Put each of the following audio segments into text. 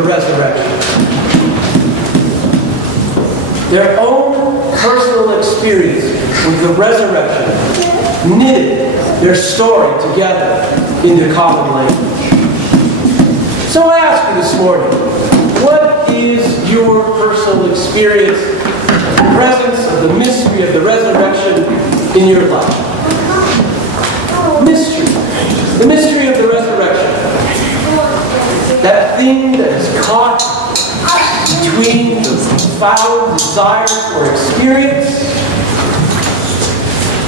the resurrection. Their own personal experience with the resurrection knitted their story together into common language. So I ask you this morning, what is your personal experience, the presence of the mystery of the resurrection in your life? Mystery. The mystery of the resurrection. That thing that is caught between the profound desire for experience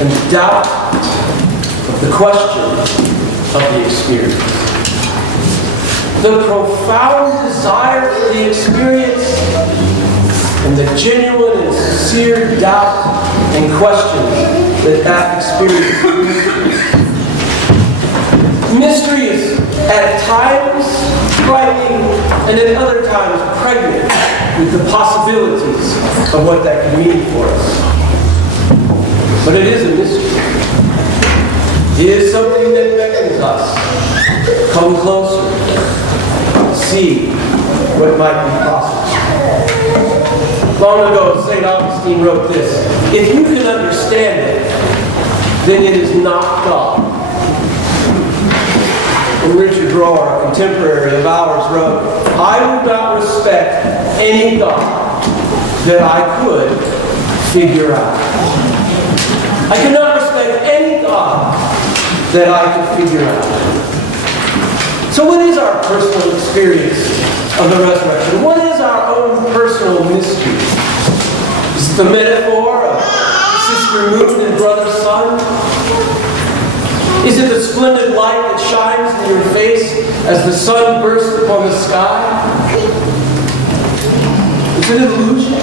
and the doubt of the question of the experience. The profound desire for the experience and the genuine and sincere doubt and question that experience produces. Mystery is at times frightening and at other times pregnant with the possibilities of what that can mean for us. But it is a mystery. It is something that beckons us. Come closer. See what might be possible. Long ago, St. Augustine wrote this: if you can understand it, then it is not God. And Richard Rohr, a contemporary of ours, wrote, I would not respect any God that I could figure out. I cannot respect any God that I could figure out. So what is our personal experience of the resurrection? What is our own personal mystery? Is it the metaphor of sister moon and brother sun? Is it the splendid light that shines in your face as the sun bursts upon the sky? Is it an illusion?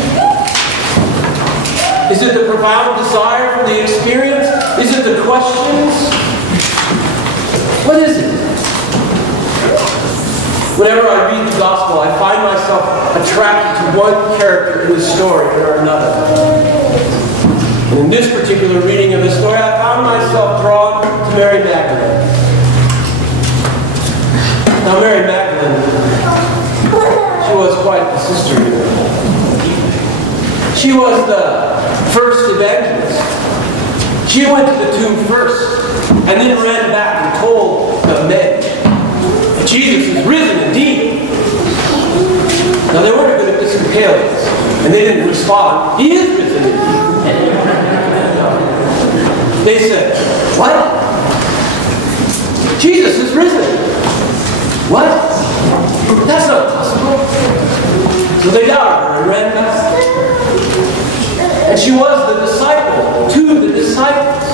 Is it the profound desire for the experience? Is it the questions? What is it? Whenever I read the Gospel, I find myself attracted to one character in the story or another. And in this particular reading of the story, I found myself drawn to Mary Magdalene. Now, Mary Magdalene, she was quite the sister. She was the first evangelist. She went to the tomb first, and then ran back and told the men, Jesus is risen indeed. Now they weren't good at Episcopalians, and they didn't respond, he is risen indeed. They said, what? Jesus is risen. What? That's not possible. So they doubted her and ran back. And she was the disciple to the disciples.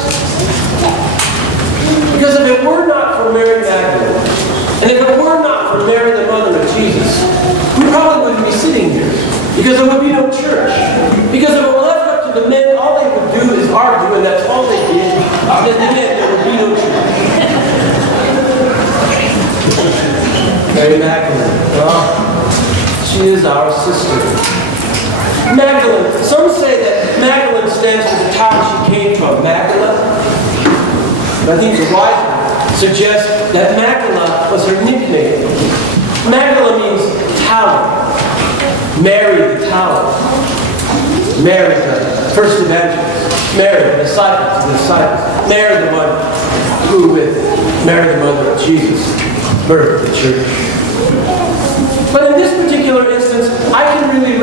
Because if it were not for Mary Magdalene, and if it were not for Mary, the mother of Jesus, we probably wouldn't be sitting here. Because there would be no church. Because if it were left up to the men, all they would do is argue, and that's all they did. And then there would be no church. Mary Magdalene. Well, she is our sister. Magdalene. Some say that Magdalene stands for the town she came from, Magdala. But I think the wise one suggests that Magdala was her nickname. Magdala means talent. Mary the talent. Mary the first evangelist. Mary the disciple to the disciples. Mary the one who, with Mary the mother of Jesus, birthed the church. But in this particular instance, I can really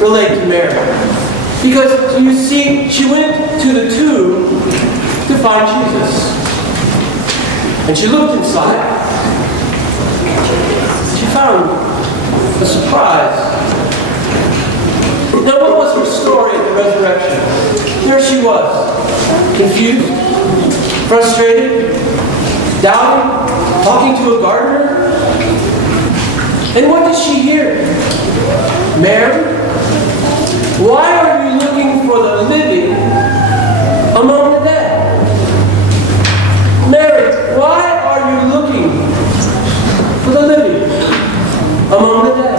relate to Mary. Because, you see, she went to the tomb to find Jesus. And she looked inside. She found a surprise. Now, what was her story at the resurrection? There she was, confused, frustrated, doubting, talking to a gardener. And what did she hear? Mary, why are you looking for the living among the dead? Mary, why are you looking for the living among the dead?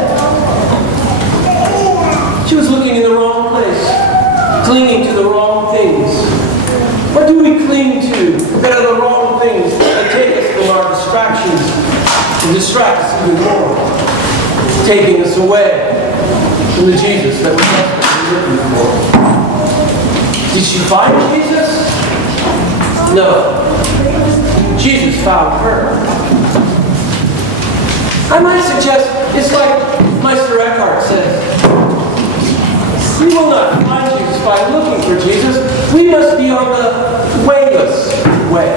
She was looking in the wrong place, clinging to the wrong things. What do we cling to that are the wrong things that take us from our distractions and distract us even more? taking us away from the Jesus that we're desperately looking for. Did she find Jesus? No. Jesus found her. I might suggest it's like Meister Eckhart says. We will not find Jesus by looking for Jesus. We must be on the wayless way.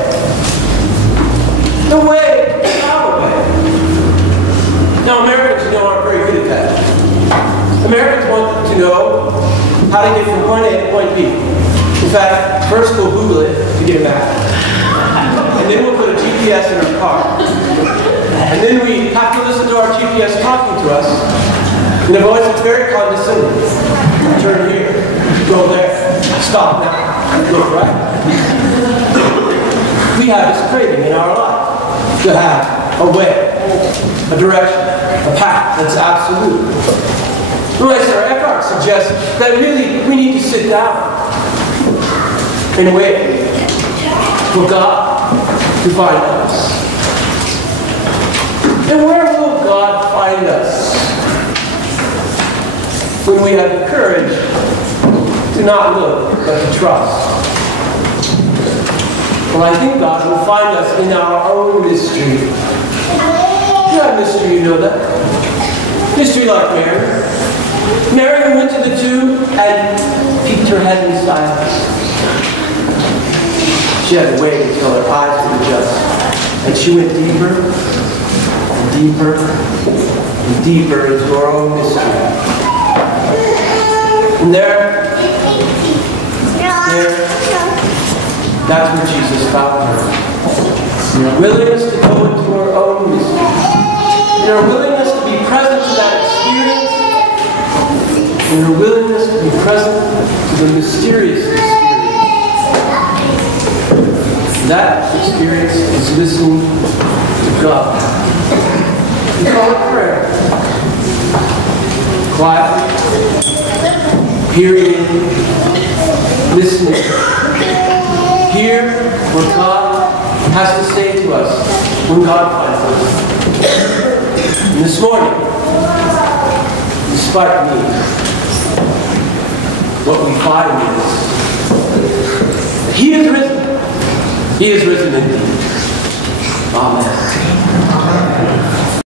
The way without a way. Now, Americans, aren't very good at that. Americans want to know how to get from point A to point B. In fact, first we'll Google it to get a map. And then we'll put a GPS in our car. And then we have to listen to our GPS talking to us in a voice that's very condescending. Turn here, go there, stop now, look right. We have this craving in our life to have a way, a direction, a path that's absolute. Meister Eckhart suggests that really we need to sit down and wait for God to find us. And where will God find us? When we have the courage to not look, but to trust. Well, I think God will find us in our own mystery. You have mystery, you know that. Mystery like Mary. Mary who went to the tomb and peeked her head in silence. She had to wait until her eyes would adjust. And she went deeper and deeper and deeper into her own mystery. And there, that's where Jesus found her. In her willingness to go into her own mystery. In her willingness to be present to that experience. In her willingness to be present to the mysterious experience. That experience is listening to God. We call it prayer. Quietly. Hearing, listening. Hear what God has to say to us when God finds us. And this morning, despite me, what we find is He is risen. He is risen indeed. Amen.